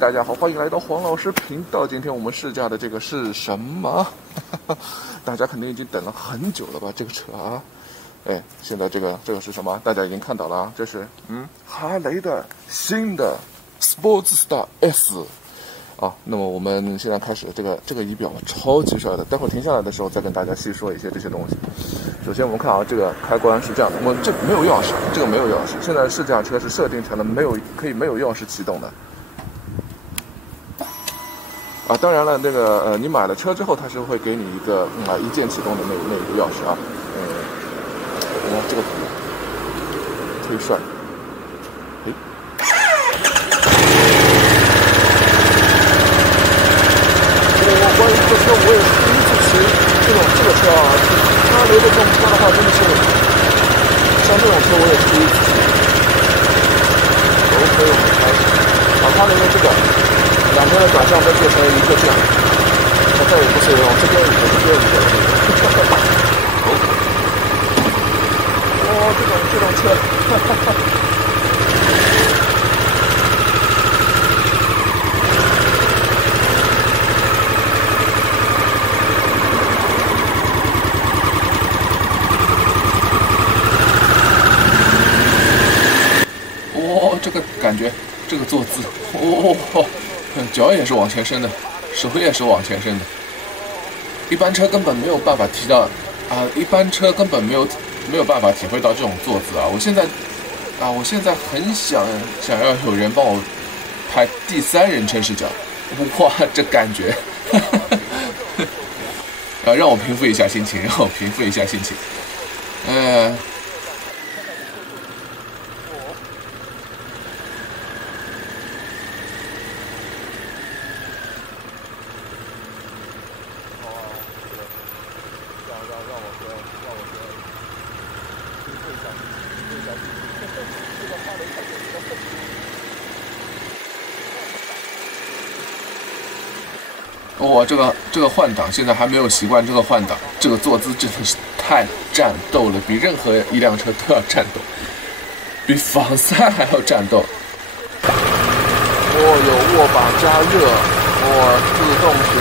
大家好，欢迎来到黄老师频道。今天我们试驾的这个是什么？大家肯定已经等了很久了吧？这个车啊，哎，现在这个是什么？大家已经看到了啊，这是哈雷的新的 Sportster S 啊。那么我们现在开始，这个仪表超级帅的，待会儿停下来的时候再跟大家细说一些这些东西。首先我们看啊，这个开关是这样的，我这没有钥匙，这个没有钥匙。现在试驾车是设定成了可以没有钥匙启动的。啊，当然了，那个你买了车之后，它是会给你一个一键启动的那个钥匙啊。你看这个忒帅。关于这个车，我也是第一次骑这个车啊。哈雷的这种车的话，真的是像这种车我也是第一次骑。OK，我们开始。哈雷的这个两边的转向灯做成一个这样，它再也不是往这边一个这边一个了。哦，这种车，这个感觉，这个坐姿，脚也是往前伸的，手也是往前伸的。一般车根本没有办法提到啊，一般车根本没有办法体会到这种坐姿啊。我现在很想要有人帮我拍第三人称视角，哇，这感觉，让我平复一下心情，我这个换挡现在还没有习惯这个换挡，这个坐姿真的是太战斗了，比任何一辆车都要战斗，比仿赛还要战斗。有握把加热，自动巡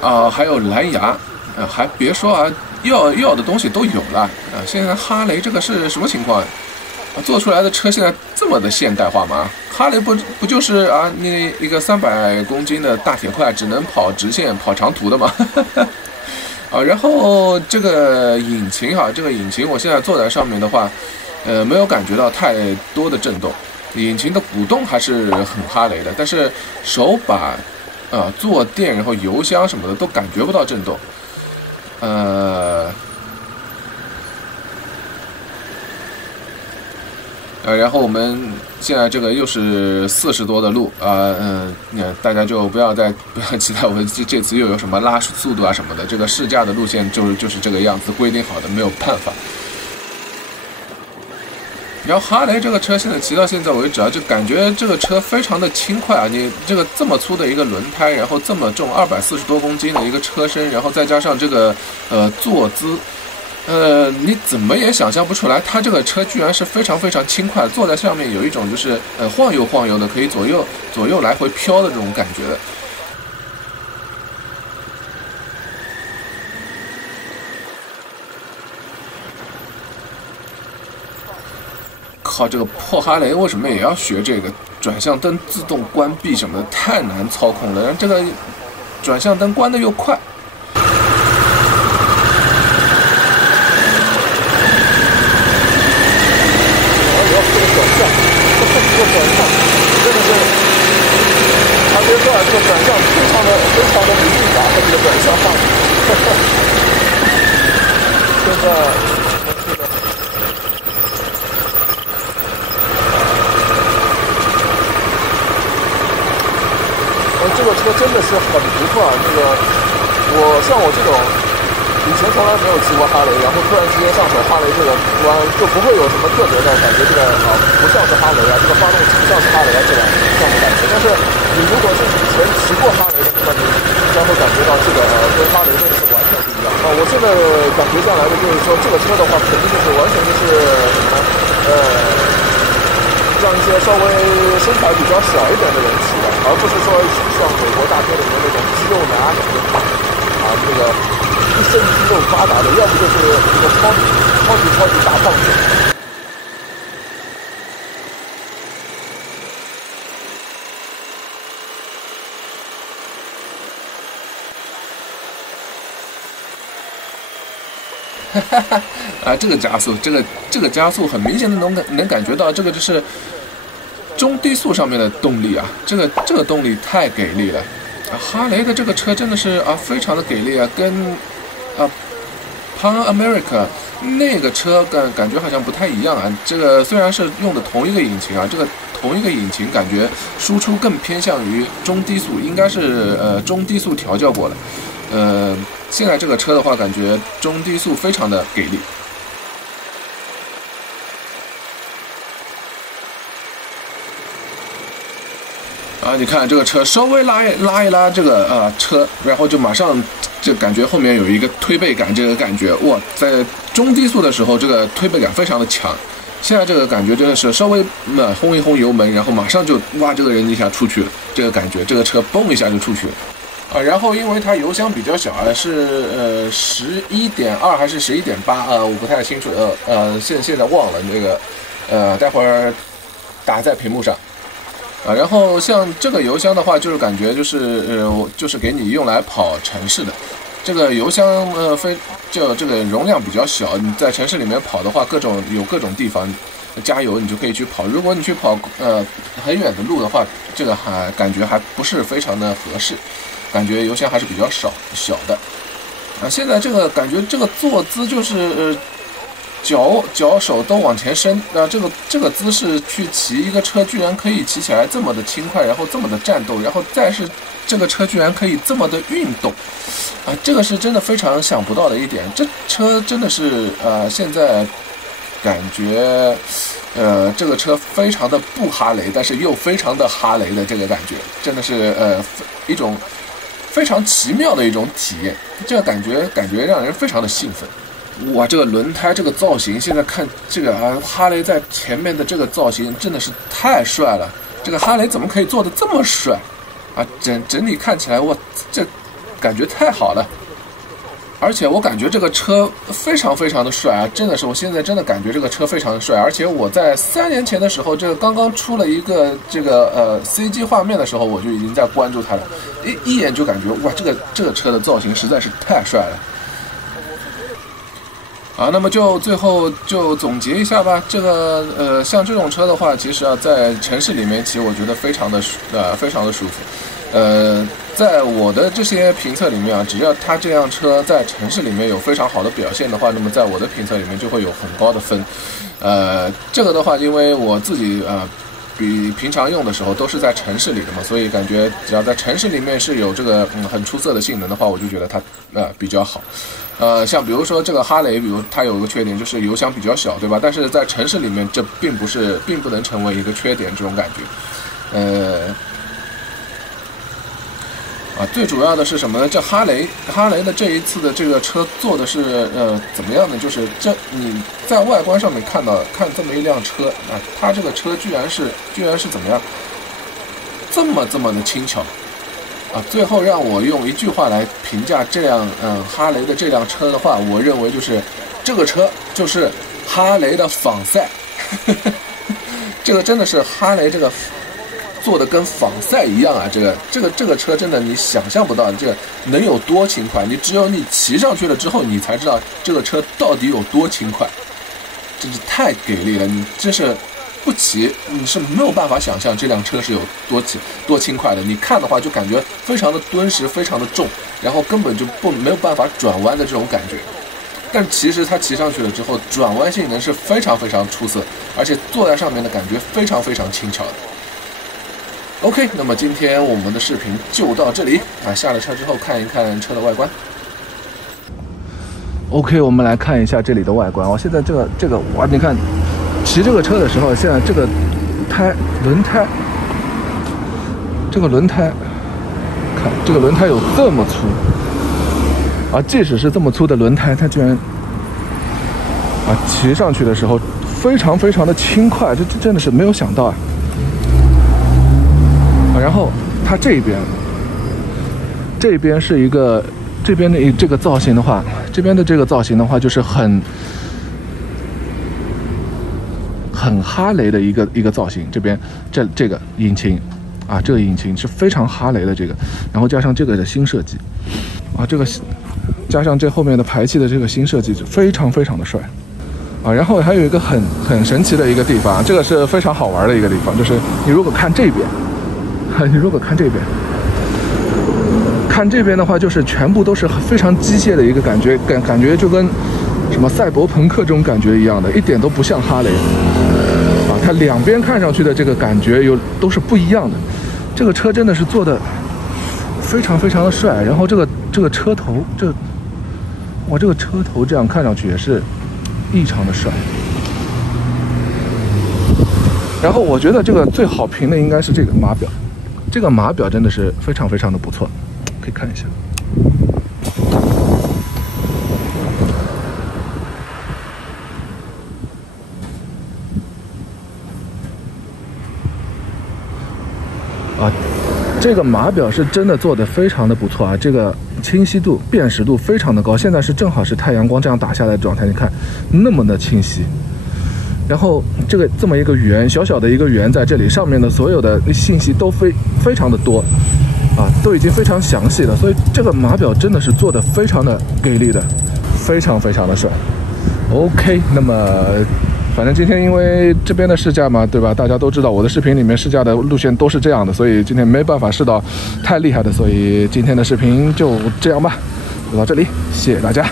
航，还有蓝牙，还别说啊，要的东西都有了啊。现在哈雷这个是什么情况？做出来的车现在这么的现代化吗？哈雷不就是啊，那一个300公斤的大铁块，只能跑直线、跑长途的吗？然后这个引擎我现在坐在上面的话，没有感觉到太多的震动，引擎的鼓动还是很哈雷的，但是手把、坐垫，然后油箱什么的都感觉不到震动，然后我们现在这个又是40多的路大家就不要期待我们这次又有什么拉速度啊什么的，这个试驾的路线就是这个样子规定好的，没有办法。然后哈雷这个车现在骑到现在为止啊，就感觉这个车非常的轻快啊！你这个这么粗的一个轮胎，然后这么重240多公斤的一个车身，然后再加上这个坐姿。你怎么也想象不出来，它这个车居然是非常非常轻快，坐在上面有一种就是晃悠晃悠的，可以左右来回飘的这种感觉的。靠，这个破哈雷为什么也要学这个转向灯自动关闭什么的？太难操控了，这个转向灯关的又快。这个转向非常的灵敏啊，这个转向放，现在这个车真的是很不错啊。像我这种以前从来没有骑过哈雷，然后突然之间上手哈雷这个弯，就不会有什么特别的感觉，这个不像是哈雷啊，这个发动机不像是哈雷啊这种感觉。但是你如果是以前骑过哈雷的，那么你将会感觉到这个跟哈雷真的是完全不一样啊。我现在感觉下来的就是说，这个车的话，肯定就是完全就是什么一些稍微身材比较小一点的人骑的，而不是说像美国大片里面那种肌肉男啊，那个一身肌肉发达的，要不就是那个超级大胖子。啊，这个加速，这个加速很明显的能感觉到，这个就是中低速上面的动力啊，这个动力太给力了啊！哈雷的这个车真的是啊，非常的给力啊，跟Pan America 那个车感觉好像不太一样啊。这个虽然是用的同一个引擎啊，这个同一个引擎感觉输出更偏向于中低速，应该是中低速调教过了。现在这个车的话，感觉中低速非常的给力。啊，你看这个车稍微拉一拉这个车，然后就马上就感觉后面有一个推背感，这个感觉哇，在中低速的时候这个推背感非常的强。现在这个感觉真的是稍微轰一轰油门，然后马上就哇这个人一下出去了，这个感觉这个车嘣一下就出去了。然后因为它油箱比较小啊，是11.2还是11.8我不太清楚，现在忘了那个，待会儿打在屏幕上啊。然后像这个油箱的话，就是感觉就是给你用来跑城市的，这个油箱就这个容量比较小，你在城市里面跑的话，有各种地方加油你就可以去跑。如果你去跑很远的路的话，这个感觉还不是非常的合适。感觉油箱还是比较小的啊。现在这个感觉这个坐姿就是脚手都往前伸啊，这个姿势去骑一个车，居然可以骑起来这么的轻快，然后这么的战斗，然后再是这个车居然可以这么的运动啊，这个是真的非常想不到的一点。这车真的是现在感觉这个车非常的不哈雷，但是又非常的哈雷的这个感觉，真的是一种非常奇妙的一种体验，这个感觉让人非常的兴奋。哇，这个轮胎这个造型，现在看这个哈雷在前面的这个造型真的是太帅了。这个哈雷怎么可以做的这么帅啊？整体看起来，哇，这感觉太好了。而且我感觉这个车非常非常的帅啊，真的是我现在真的感觉这个车非常的帅。而且我在3年前的时候，这个刚刚出了一个这个CG 画面的时候，我就已经在关注它了，一眼就感觉哇，这个车的造型实在是太帅了。啊，那么就最后就总结一下吧。这个像这种车的话，其实在城市里面骑，我觉得非常的舒服。在我的这些评测里面只要它这辆车在城市里面有非常好的表现的话，那么在我的评测里面就会有很高的分。这个的话，因为我自己比平常用的时候都是在城市里的嘛，所以感觉只要在城市里面是有这个很出色的性能的话，我就觉得它比较好。像比如说这个哈雷，比如它有一个缺点就是油箱比较小，对吧？但是在城市里面这并不能成为一个缺点，这种感觉。最主要的是什么呢？这哈雷的这一次的这个车做的是怎么样呢？就是你在外观上面看这么一辆车啊，它这个车居然是怎么样，这么的轻巧啊！最后让我用一句话来评价这辆哈雷的这辆车的话，我认为就是这个车就是哈雷的仿赛，这个真的是哈雷这个。做的跟仿赛一样啊！这个车真的你想象不到，这个能有多轻快。你只有你骑上去了之后，你才知道这个车到底有多轻快，真是太给力了！你真是不骑，你是没有办法想象这辆车是有多轻快的。你看的话就感觉非常的敦实，非常的重，然后根本就没有办法转弯的这种感觉。但其实它骑上去了之后，转弯性能是非常非常出色，而且坐在上面的感觉非常非常轻巧的。OK， 那么今天我们的视频就到这里啊，下了车之后看一看车的外观。OK， 我们来看一下这里的外观。现在这个哇，你看骑这个车的时候，现在这个轮胎，这个轮胎，看这个轮胎有这么粗啊！即使是这么粗的轮胎，它居然骑上去的时候非常非常的轻快，这真的是没有想到啊！然后它这边是一个，这边的这个造型的话，就是很哈雷的一个造型。这边这个引擎啊，这个引擎是非常哈雷的这个，然后加上这个的新设计啊，这个加上这后面的排气的这个新设计，非常非常的帅啊。然后还有一个很神奇的一个地方，这个是非常好玩的一个地方，就是你如果看这边。看这边的话，就是全部都是非常机械的一个感觉，感觉就跟什么赛博朋克这种感觉一样的，一点都不像哈雷啊。它两边看上去的这个感觉都是不一样的。这个车真的是做的非常非常的帅，然后这个车头这个车头这样看上去也是异常的帅。然后我觉得这个最好评的应该是这个码表。这个码表真的是非常非常的不错，可以看一下。啊，这个码表是真的做的非常的不错啊，这个清晰度、辨识度非常的高。现在是正好是太阳光这样打下来的状态，你看那么的清晰。然后这么一个圆，小小的一个圆在这里，上面的所有的信息都非常的多，啊，都已经非常详细了。所以这个码表真的是做的非常的给力的，非常非常的帅。OK， 那么反正今天因为这边的试驾嘛，对吧？大家都知道我的视频里面试驾的路线都是这样的，所以今天没办法试到太厉害的，所以今天的视频就这样吧，就到这里，谢谢大家。